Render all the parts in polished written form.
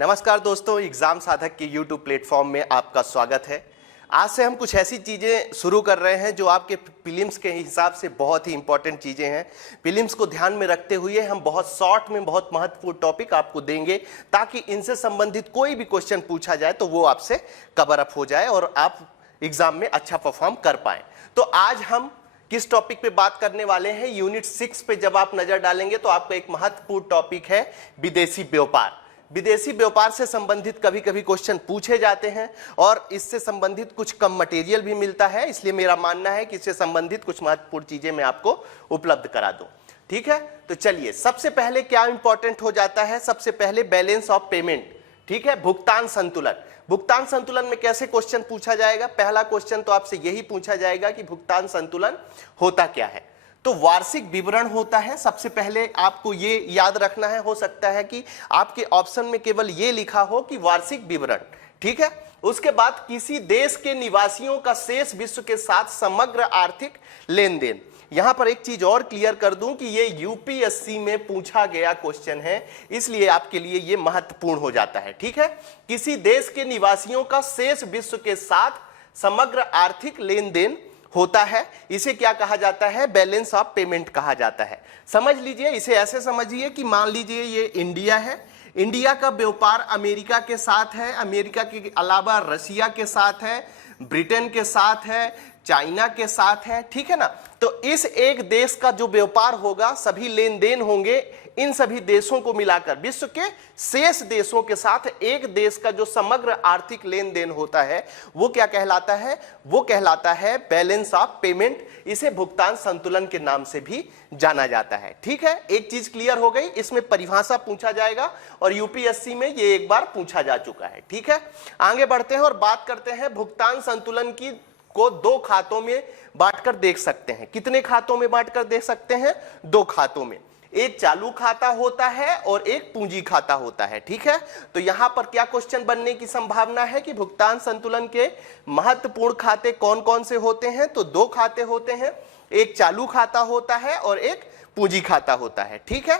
नमस्कार दोस्तों, एग्जाम साधक के YouTube प्लेटफॉर्म में आपका स्वागत है। आज से हम कुछ ऐसी चीज़ें शुरू कर रहे हैं जो आपके प्रीलिम्स के हिसाब से बहुत ही इंपॉर्टेंट चीज़ें हैं। प्रीलिम्स को ध्यान में रखते हुए हम बहुत शॉर्ट में बहुत महत्वपूर्ण टॉपिक आपको देंगे ताकि इनसे संबंधित कोई भी क्वेश्चन पूछा जाए तो वो आपसे कवर अप हो जाए और आप एग्जाम में अच्छा परफॉर्म कर पाएँ। तो आज हम किस टॉपिक पे बात करने वाले हैं? यूनिट 6 पे जब आप नजर डालेंगे तो आपका एक महत्वपूर्ण टॉपिक है विदेशी व्यापार। विदेशी व्यापार से संबंधित कभी कभी क्वेश्चन पूछे जाते हैं और इससे संबंधित कुछ कम मटेरियल भी मिलता है, इसलिए मेरा मानना है कि इससे संबंधित कुछ महत्वपूर्ण चीजें मैं आपको उपलब्ध करा दूं। ठीक है, तो चलिए सबसे पहले क्या इंपॉर्टेंट हो जाता है? सबसे पहले बैलेंस ऑफ पेमेंट। ठीक है, भुगतान संतुलन। भुगतान संतुलन में कैसे क्वेश्चन पूछा जाएगा? पहला क्वेश्चन तो आपसे यही पूछा जाएगा कि भुगतान संतुलन होता क्या है। तो वार्षिक विवरण होता है। सबसे पहले आपको ये याद रखना है, हो सकता है कि आपके ऑप्शन में केवल ये लिखा हो कि वार्षिक विवरण। ठीक है, उसके बाद किसी देश के निवासियों का शेष विश्व के साथ समग्र आर्थिक लेन देन। यहां पर एक चीज और क्लियर कर दूं कि ये यूपीएससी में पूछा गया क्वेश्चन है, इसलिए आपके लिए ये महत्वपूर्ण हो जाता है। ठीक है, किसी देश के निवासियों का शेष विश्व के साथ समग्र आर्थिक लेन देन होता है, इसे क्या कहा जाता है? बैलेंस ऑफ पेमेंट कहा जाता है। समझ लीजिए, इसे ऐसे समझिए कि मान लीजिए ये इंडिया है, इंडिया का व्यापार अमेरिका के साथ है, अमेरिका के अलावा रशिया के साथ है, ब्रिटेन के साथ है, चाइना के साथ है। ठीक है ना, तो इस एक देश का जो व्यापार होगा, सभी लेन देन होंगे इन सभी देशों को मिलाकर विश्व के शेष देशों के साथ एक देश का जो समग्र आर्थिक लेन देन होता है वो क्या कहलाता है? वो कहलाता है बैलेंस ऑफ पेमेंट। इसे भुगतान संतुलन के नाम से भी जाना जाता है। ठीक है, एक चीज क्लियर हो गई, इसमें परिभाषा पूछा जाएगा और यूपीएससी में ये एक बार पूछा जा चुका है। ठीक है, आगे बढ़ते हैं और बात करते हैं भुगतान संतुलन की को दो खातों में बांटकर देख सकते हैं। कितने खातों में बांटकर देख सकते हैं? दो खातों में। एक चालू खाता होता है और एक पूंजी खाता होता है। ठीक है, तो यहां पर क्या क्वेश्चन बनने की संभावना है कि भुगतान संतुलन के महत्वपूर्ण खाते कौन कौन से होते हैं? तो दो खाते होते हैं, एक चालू खाता होता है और एक पूंजी खाता होता है। ठीक है,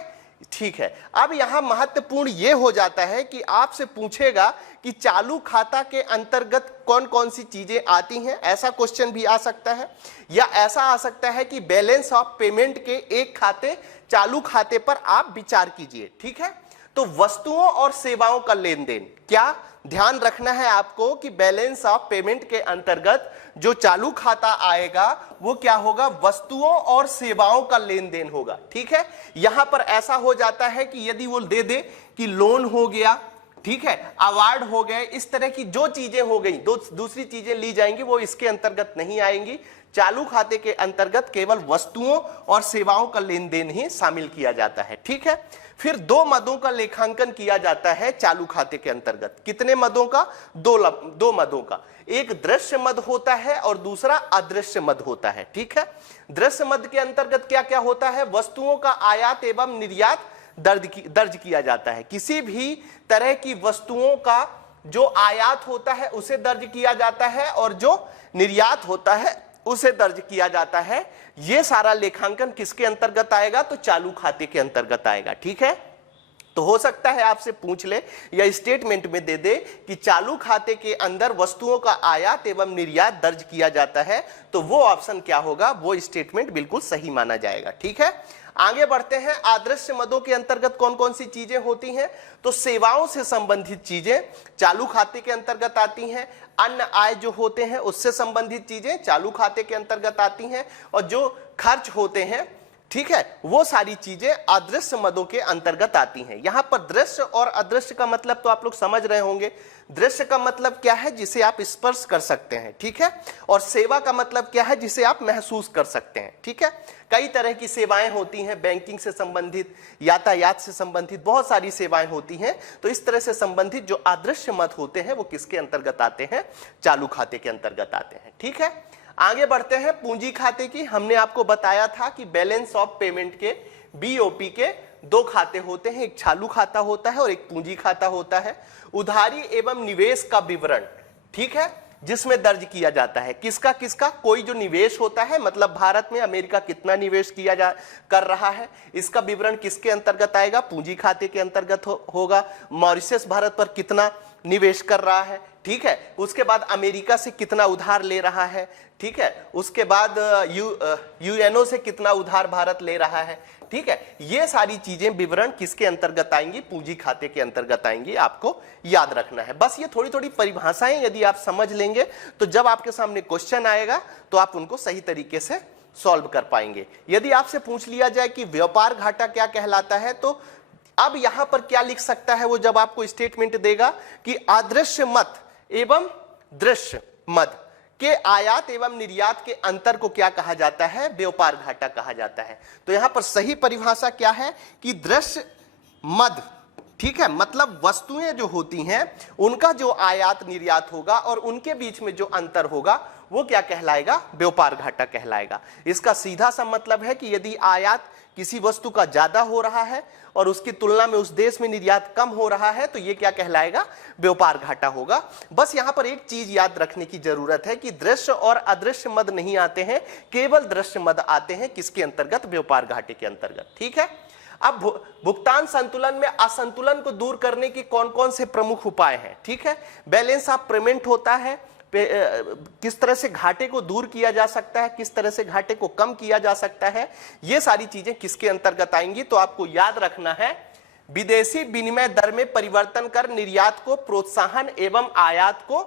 ठीक है। अब यहां महत्वपूर्ण यह हो जाता है कि आपसे पूछेगा कि चालू खाता के अंतर्गत कौन कौन सी चीजें आती हैं। ऐसा क्वेश्चन भी आ सकता है, या ऐसा आ सकता है कि बैलेंस ऑफ पेमेंट के एक खाते चालू खाते पर आप विचार कीजिए। ठीक है, तो वस्तुओं और सेवाओं का लेन देन, क्या ध्यान रखना है आपको कि बैलेंस ऑफ पेमेंट के अंतर्गत जो चालू खाता आएगा वो क्या होगा? वस्तुओं और सेवाओं का लेन देन होगा। ठीक है, यहां पर ऐसा हो जाता है कि यदि वो दे दे कि लोन हो गया, ठीक है, अवार्ड हो गए, इस तरह की जो चीजें हो गई, दूसरी चीजें ली जाएंगी वो इसके अंतर्गत नहीं आएंगी। चालू खाते के अंतर्गत केवल वस्तुओं और सेवाओं का लेन देन ही शामिल किया जाता है। ठीक है, फिर दो मदों का लेखांकन किया जाता है चालू खाते के अंतर्गत। कितने मदों का? दो मदों का। एक दृश्य मद होता है और दूसरा अदृश्य मद होता है। ठीक है, दृश्य मद के अंतर्गत क्या क्या होता है? वस्तुओं का आयात एवं निर्यात दर्ज किया जाता है। किसी भी तरह की वस्तुओं का जो आयात होता है उसे दर्ज किया जाता है और जो निर्यात होता है उसे दर्ज किया जाता है। यह सारा लेखांकन किसके अंतर्गत आएगा? तो चालू खाते के अंतर्गत आएगा। ठीक है, तो हो सकता है आपसे पूछ ले या स्टेटमेंट में दे दे कि चालू खाते के अंदर वस्तुओं का आयात एवं निर्यात दर्ज किया जाता है, तो वो ऑप्शन क्या होगा? वो स्टेटमेंट बिल्कुल सही माना जाएगा। ठीक है, आगे बढ़ते हैं। अदृश्य मदों के अंतर्गत कौन कौन सी चीजें होती हैं? तो सेवाओं से संबंधित चीजें चालू खाते के अंतर्गत आती हैं। अन्य आय जो होते हैं उससे संबंधित चीजें चालू खाते के अंतर्गत आती हैं, और जो खर्च होते हैं, ठीक है, वो सारी चीजें अदृश्य मदों के अंतर्गत आती हैं। यहां पर दृश्य और अदृश्य का मतलब तो आप लोग समझ रहे होंगे। दृश्य का मतलब क्या है? जिसे आप स्पर्श कर सकते हैं। ठीक है, और सेवा का मतलब क्या है? जिसे आप महसूस कर सकते हैं। ठीक है, कई तरह की सेवाएं होती हैं, बैंकिंग से संबंधित, यातायात से संबंधित बहुत सारी सेवाएं होती हैं। तो इस तरह से संबंधित जो अदृश्य मद होते हैं वो किसके अंतर्गत आते हैं? चालू खाते के अंतर्गत आते हैं। ठीक है, आगे बढ़ते हैं पूंजी खाते की। हमने आपको बताया था कि बैलेंस ऑफ पेमेंट के बीओपी के दो खाते होते हैं, एक चालू खाता होता है और एक पूंजी खाता होता है। उधारी एवं निवेश का विवरण, ठीक है, जिसमें दर्ज किया जाता है किसका किसका, कोई जो निवेश होता है, मतलब भारत में अमेरिका कितना निवेश कर रहा है, इसका विवरण किसके अंतर्गत आएगा, पूंजी खाते के अंतर्गत होगा। मॉरिशस भारत पर कितना निवेश कर रहा है, ठीक है। उसके बाद अमेरिका से कितना उधार ले रहा है, ठीक है। उसके बाद यूएनओ से कितना उधार भारत ले रहा है, ठीक है। ये सारी चीजें विवरण किसके अंतर्गत आएंगी, पूंजी खाते के अंतर्गत आएंगी, आपको याद रखना है। बस ये थोड़ी थोड़ी परिभाषाएं यदि आप समझ लेंगे तो जब आपके सामने क्वेश्चन आएगा तो आप उनको सही तरीके से सॉल्व कर पाएंगे। यदि आपसे पूछ लिया जाए कि व्यापार घाटा क्या कहलाता है, तो अब यहां पर क्या लिख सकता है वो, जब आपको स्टेटमेंट देगा कि अदृश्य मद एवं दृश्य मद के आयात एवं निर्यात के अंतर को क्या कहा जाता है, व्यापार घाटा कहा जाता है। तो यहां पर सही परिभाषा क्या है कि दृश्य मद, ठीक है, मतलब वस्तुएं जो होती हैं उनका जो आयात निर्यात होगा और उनके बीच में जो अंतर होगा वो क्या कहलाएगा, व्यापार घाटा कहलाएगा। इसका सीधा सा मतलब है कि यदि आयात किसी वस्तु का ज्यादा हो रहा है और उसकी तुलना में उस देश में निर्यात कम हो रहा है तो ये क्या कहलाएगा, व्यापार घाटा होगा। बस यहां पर एक चीज याद रखने की जरूरत है कि दृश्य और अदृश्य मद नहीं आते हैं, केवल दृश्य मद आते हैं, किसके अंतर्गत, व्यापार घाटे के अंतर्गत, ठीक है। अब भुगतान संतुलन में असंतुलन को दूर करने के कौन कौन से प्रमुख उपाय हैं, ठीक है। बैलेंस ऑफ पेमेंट होता है, किस तरह से घाटे को दूर किया जा सकता है, किस तरह से घाटे को कम किया जा सकता है, ये सारी चीजें किसके अंतर्गत आएंगी। तो आपको याद रखना है विदेशी विनिमय दर में परिवर्तन कर निर्यात को प्रोत्साहन एवं आयात को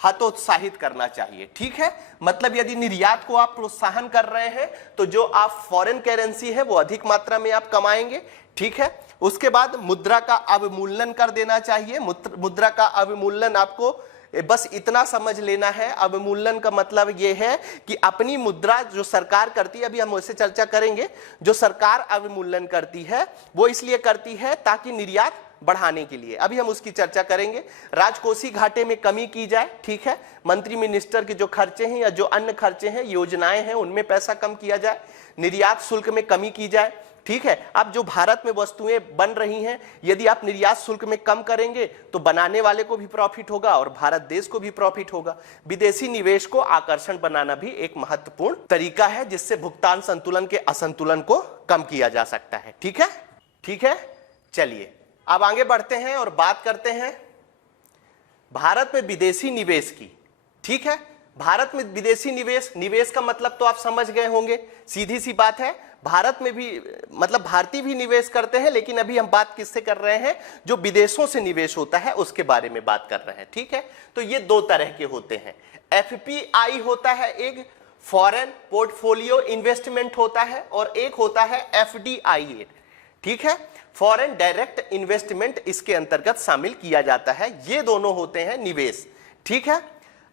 हतोत्साहित करना चाहिए, ठीक है। मतलब यदि निर्यात को आप प्रोत्साहन कर रहे हैं तो जो आप फॉरेन करेंसी है वो अधिक मात्रा में आप कमाएंगे, ठीक है। उसके बाद मुद्रा का अवमूल्यन कर देना चाहिए। मुद्रा का अवमूल्यन आपको बस इतना समझ लेना है, अवमूल्यन का मतलब यह है कि अपनी मुद्रा जो सरकार करती है, अभी हम उससे चर्चा करेंगे, जो सरकार अवमूल्यन करती है वो इसलिए करती है ताकि निर्यात बढ़ाने के लिए, अभी हम उसकी चर्चा करेंगे। राजकोषीय घाटे में कमी की जाए, ठीक है, मंत्री मिनिस्टर के जो खर्चे हैं या जो अन्य खर्चे हैं, योजनाएं हैं, उनमें पैसा कम किया जाए। निर्यात शुल्क में कमी की जाए, ठीक है। अब जो भारत में वस्तुएं बन रही हैं, यदि आप निर्यात शुल्क में कम करेंगे तो बनाने वाले को भी प्रॉफिट होगा और भारत देश को भी प्रॉफिट होगा। विदेशी निवेश को आकर्षण बनाना भी एक महत्वपूर्ण तरीका है जिससे भुगतान संतुलन के असंतुलन को कम किया जा सकता है, ठीक है, ठीक है। चलिए अब आगे बढ़ते हैं और बात करते हैं भारत में विदेशी निवेश की, ठीक है। भारत में विदेशी निवेश का मतलब तो आप समझ गए होंगे, सीधी सी बात है। भारत में भी मतलब भारतीय भी निवेश करते हैं, लेकिन अभी हम बात किससे कर रहे हैं, जो विदेशों से निवेश होता है उसके बारे में बात कर रहे हैं, ठीक है। तो ये दो तरह के होते हैं, एफपीआई होता है, एक फॉरेन पोर्टफोलियो इन्वेस्टमेंट होता है, और एक होता है एफडीआई, ठीक है, फॉरेन डायरेक्ट इन्वेस्टमेंट, इसके अंतर्गत शामिल किया जाता है। ये दोनों होते हैं निवेश, ठीक है।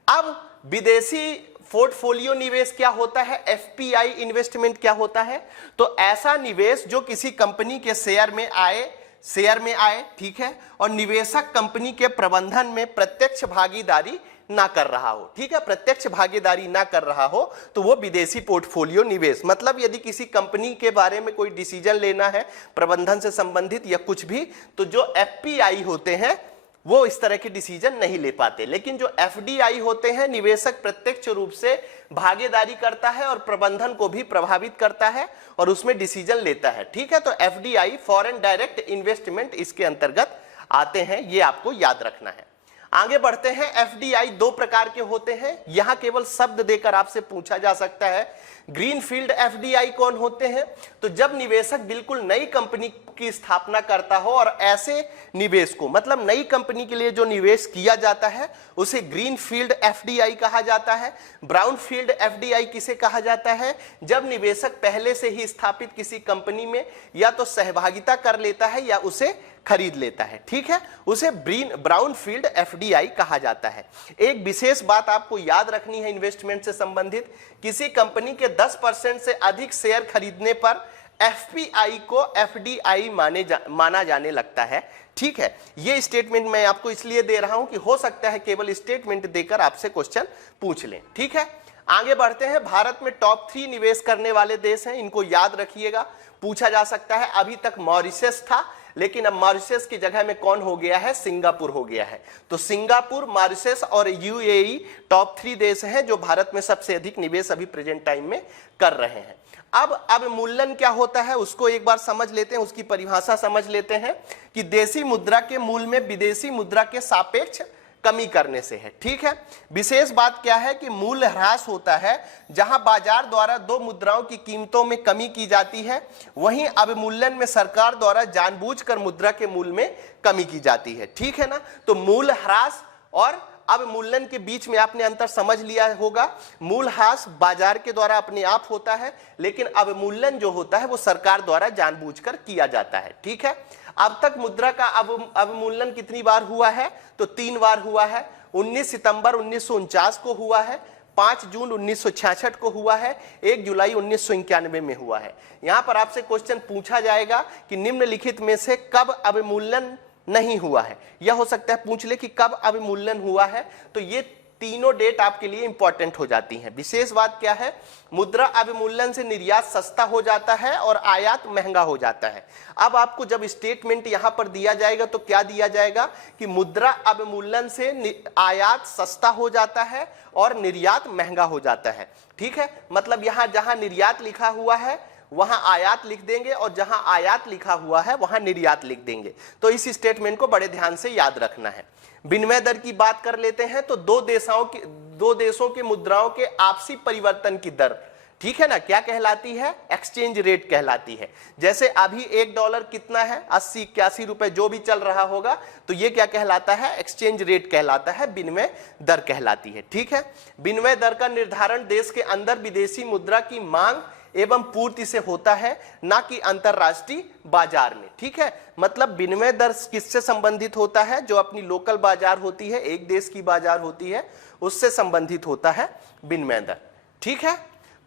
अब विदेशी पोर्टफोलियो निवेश क्या होता है, एफपीआई इन्वेस्टमेंट क्या होता है, तो ऐसा निवेश जो किसी कंपनी के शेयर में आए, ठीक है, और निवेशक कंपनी के प्रबंधन में प्रत्यक्ष भागीदारी ना कर रहा हो, ठीक है, प्रत्यक्ष भागीदारी ना कर रहा हो तो वो विदेशी पोर्टफोलियो निवेश। मतलब यदि किसी कंपनी के बारे में कोई डिसीजन लेना है प्रबंधन से संबंधित या कुछ भी, तो जो एफपीआई होते हैं वो इस तरह के डिसीजन नहीं ले पाते, लेकिन जो एफडीआई होते हैं, निवेशक प्रत्यक्ष रूप से भागीदारी करता है और प्रबंधन को भी प्रभावित करता है और उसमें डिसीजन लेता है, ठीक है। तो एफडीआई फॉरेन डायरेक्ट इन्वेस्टमेंट इसके अंतर्गत आते हैं, ये आपको याद रखना है। आगे बढ़ते हैं, एफडीआई दो प्रकार के होते हैं, यहां केवल शब्द देकर आपसे पूछा जा सकता है। ग्रीनफील्ड एफडीआई कौन होते हैं, तो जब निवेशक बिल्कुल नई कंपनी की स्थापना करता हो और ऐसे निवेश को, मतलब नई कंपनी के लिए जो निवेश किया जाता है उसे ग्रीनफील्ड एफडीआई कहा जाता है। ब्राउनफील्ड एफडीआई किसे कहा जाता है, जब निवेशक पहले से ही स्थापित किसी कंपनी में या तो सहभागिता कर लेता है या उसे खरीद लेता है, ठीक है, उसे ब्राउनफील्ड एफडीआई कहा जाता है। एक विशेष बात आपको याद रखनी है इन्वेस्टमेंट से संबंधित, किसी कंपनी के 10% से अधिक शेयर खरीदने पर एफपीआई को एफडीआई माना जाने लगता है, ठीक है। ये स्टेटमेंट मैं आपको इसलिए दे रहा हूं कि हो सकता है केवल स्टेटमेंट देकर आपसे क्वेश्चन पूछ लें, ठीक है। आगे बढ़ते हैं, भारत में टॉप 3 निवेश करने वाले देश हैं, इनको याद रखिएगा, पूछा जा सकता है। अभी तक मॉरिशस था, लेकिन अब मॉरिशस की जगह में कौन हो गया है, सिंगापुर हो गया है। तो सिंगापुर, मॉरिशस और यूएई टॉप 3 देश हैं जो भारत में सबसे अधिक निवेश अभी प्रेजेंट टाइम में कर रहे हैं। अब अवमूल्यन क्या होता है उसको एक बार समझ लेते हैं, उसकी परिभाषा समझ लेते हैं कि देशी मुद्रा के मूल्य में विदेशी मुद्रा के सापेक्ष कमी करने से है। ठीक है, विशेष बात क्या है कि मूल्य ह्रास होता है जहां बाजार द्वारा दो मुद्राओं की कीमतों में कमी की जाती है, वहीं अवमूल्यन में सरकार द्वारा जानबूझकर मुद्रा के मूल्य में कमी की जाती है। ठीक है ना, तो मूल्य ह्रास और अवमूल्यन के बीच में आपने अंतर समझ लिया होगा। मूल्य ह्रास बाजार के द्वारा अपने आप होता है, लेकिन अवमूल्यन जो होता है वो सरकार द्वारा जानबूझकर किया जाता है। ठीक है, अब तक मुद्रा का अवमूल्यन कितनी बार हुआ है, तो 3 बार हुआ है। 19 सितंबर 1949 को हुआ है, 5 जून 1966 को हुआ है, 1 जुलाई 1991 में हुआ है। यहां पर आपसे क्वेश्चन पूछा जाएगा कि निम्नलिखित में से कब अवमूल्यन नहीं हुआ है, यह हो सकता है पूछ ले कि कब अवमूल्यन हुआ है, तो ये तीनों डेट आपके लिए इंपॉर्टेंट हो जाती हैं। विशेष बात क्या है, मुद्रा अवमूल्यन से निर्यात सस्ता हो जाता है और आयात महंगा हो जाता है। अब आपको जब स्टेटमेंट यहां पर दिया जाएगा तो क्या दिया जाएगा कि मुद्रा अवमूल्यन से आयात सस्ता हो जाता है और निर्यात महंगा हो जाता है। ठीक है, मतलब यहां जहां निर्यात लिखा हुआ है वहां आयात लिख देंगे और जहां आयात लिखा हुआ है वहां निर्यात लिख देंगे। तो इस स्टेटमेंट को बड़े ध्यान से याद रखना है। विनिमय दर की बात कर लेते हैं तो दो देशों के मुद्राओं के आपसी परिवर्तन की दर, ठीक है ना, क्या कहलाती है, एक्सचेंज रेट कहलाती है। जैसे अभी $1 कितना है, 80-81 रुपए जो भी चल रहा होगा, तो ये क्या कहलाता है, एक्सचेंज रेट कहलाता है, विनिमय दर कहलाती है। ठीक है, विनिमय दर का निर्धारण देश के अंदर विदेशी मुद्रा की मांग एवं पूर्ति से होता है, ना कि अंतरराष्ट्रीय बाजार में। ठीक है, मतलब विनिमय दर किससे संबंधित होता है, जो अपनी लोकल बाजार होती है, एक देश की बाजार होती है, उससे संबंधित होता है विनिमय दर। ठीक है,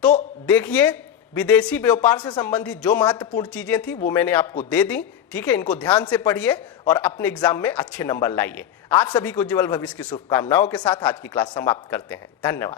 तो देखिए विदेशी व्यापार से संबंधित जो महत्वपूर्ण चीजें थी वो मैंने आपको दे दी। ठीक है, इनको ध्यान से पढ़िए और अपने एग्जाम में अच्छे नंबर लाइए। आप सभी को उज्जवल भविष्य की शुभकामनाओं के साथ आज की क्लास समाप्त करते हैं। धन्यवाद।